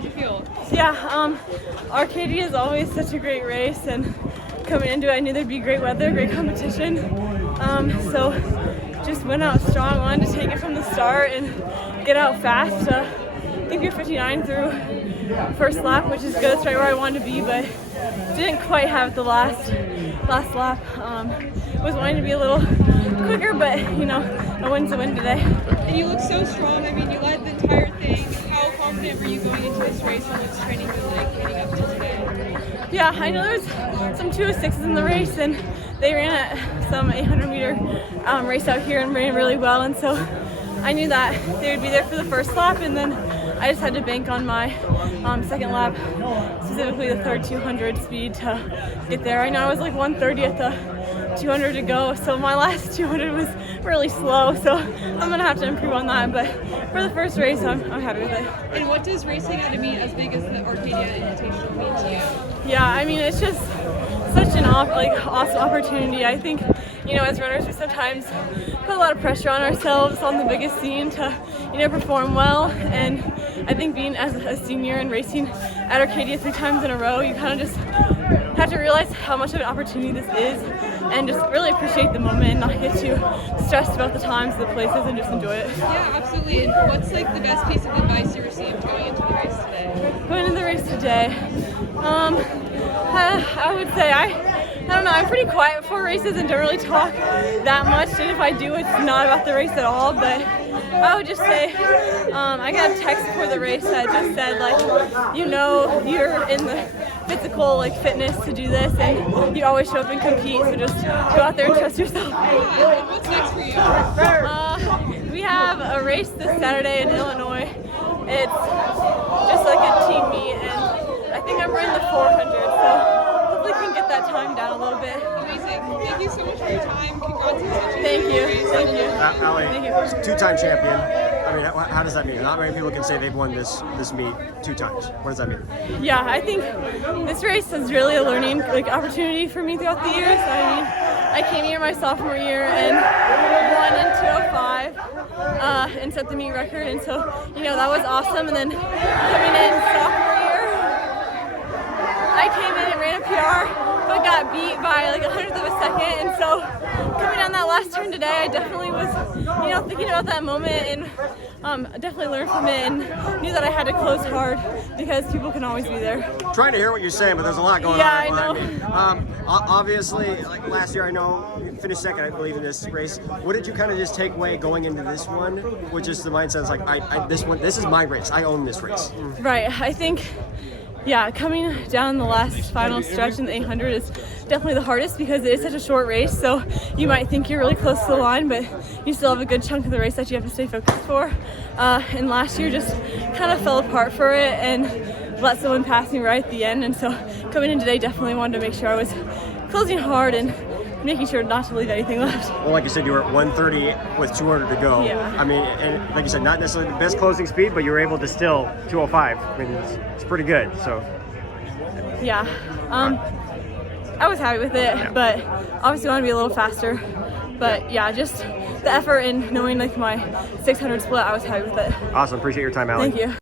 How'd you feel? Yeah, Arcadia is always such a great race, and coming into it, I knew there'd be great weather, great competition. So just went out strong, wanted to take it from the start and get out fast. I think you're 59 through first lap, which is good. It's right where I wanted to be, but didn't quite have the last lap. Was wanting to be a little quicker, but you know, a win's a win today. And you look so strong. I mean, you led the entire thing. How confident were you going into this race and what's training was like leading up to today? Yeah, I know there's some 206s in the race, and they ran at some 800-meter race out here and ran really well, and so I knew that they would be there for the first lap, and then I just had to bank on my second lap, specifically the third 200 speed to get there. I know I was like 130 at the 200 to go, so my last 200 was really slow, so I'm gonna have to improve on that, but for the first race I'm happy with it. And what does racing at a meet as big as the Arcadia Invitational mean to you? Yeah, I mean, it's just such an awesome opportunity. I think, you know, as runners we sometimes put a lot of pressure on ourselves on the biggest scene to, you know, perform well, and I think being as a senior and racing at Arcadia 3 times in a row, you kind of just have to realize how much of an opportunity this is and just really appreciate the moment and not get too stressed about the times, the places, and just enjoy it. Yeah, absolutely. And what's like the best piece of advice you received going into the race today? Going into the race today, I would say I don't know, I'm pretty quiet before races and don't really talk that much, and if I do, it's not about the race at all, but I would just say I got a text before the race that just said, like, you know, you're in the physical, like, fitness to do this, and you always show up and compete, so just go out there and trust yourself. Yeah, and what's next for you? We have a race this Saturday in Illinois. It's just like a team meet, and I think I'm running the 400, so hopefully can get that time down a little bit. Amazing. Thank you so much for your time. Congrats on such a Thank you. race. Thank you. Ali, Thank you. two-time champion. I mean, how does that mean? Not many people can say they've won this meet 2 times. What does that mean? Yeah, I think this race is really a learning opportunity for me throughout the years. I mean, I came here my sophomore year and won in 205 and set the meet record, and so, you know, that was awesome. And then coming in sophomore year, I came in and ran a PR, but got beat by like 100th of a second, and so coming down that last turn today, I definitely was, you know, thinking about that moment, and definitely learned from it and knew that I had to close hard because people can always be there. Trying to hear what you're saying, but there's a lot going Yeah, on. I know. Obviously, like last year, I know you finished second, I believe, in this race. What did you kind of just take away going into this one, which is the mindset is like, this is my race. I own this race. Right. I think, yeah, coming down the last final stretch in the 800 is definitely the hardest because it is such a short race. So you might think you're really close to the line, but you still have a good chunk of the race that you have to stay focused for. And last year just kind of fell apart for it and let someone pass me right at the end. And so coming in today, definitely wanted to make sure I was closing hard and making sure not to leave anything left. Well, like you said, you were at 130 with 200 to go. Yeah. I mean, and like you said, not necessarily the best closing speed, but you were able to still 205. I mean, it's pretty good. So. Yeah. I was happy with it, but obviously want to be a little faster. But yeah, just the effort and knowing like my 600 split, I was happy with it. Awesome. Appreciate your time, Ali. Thank you.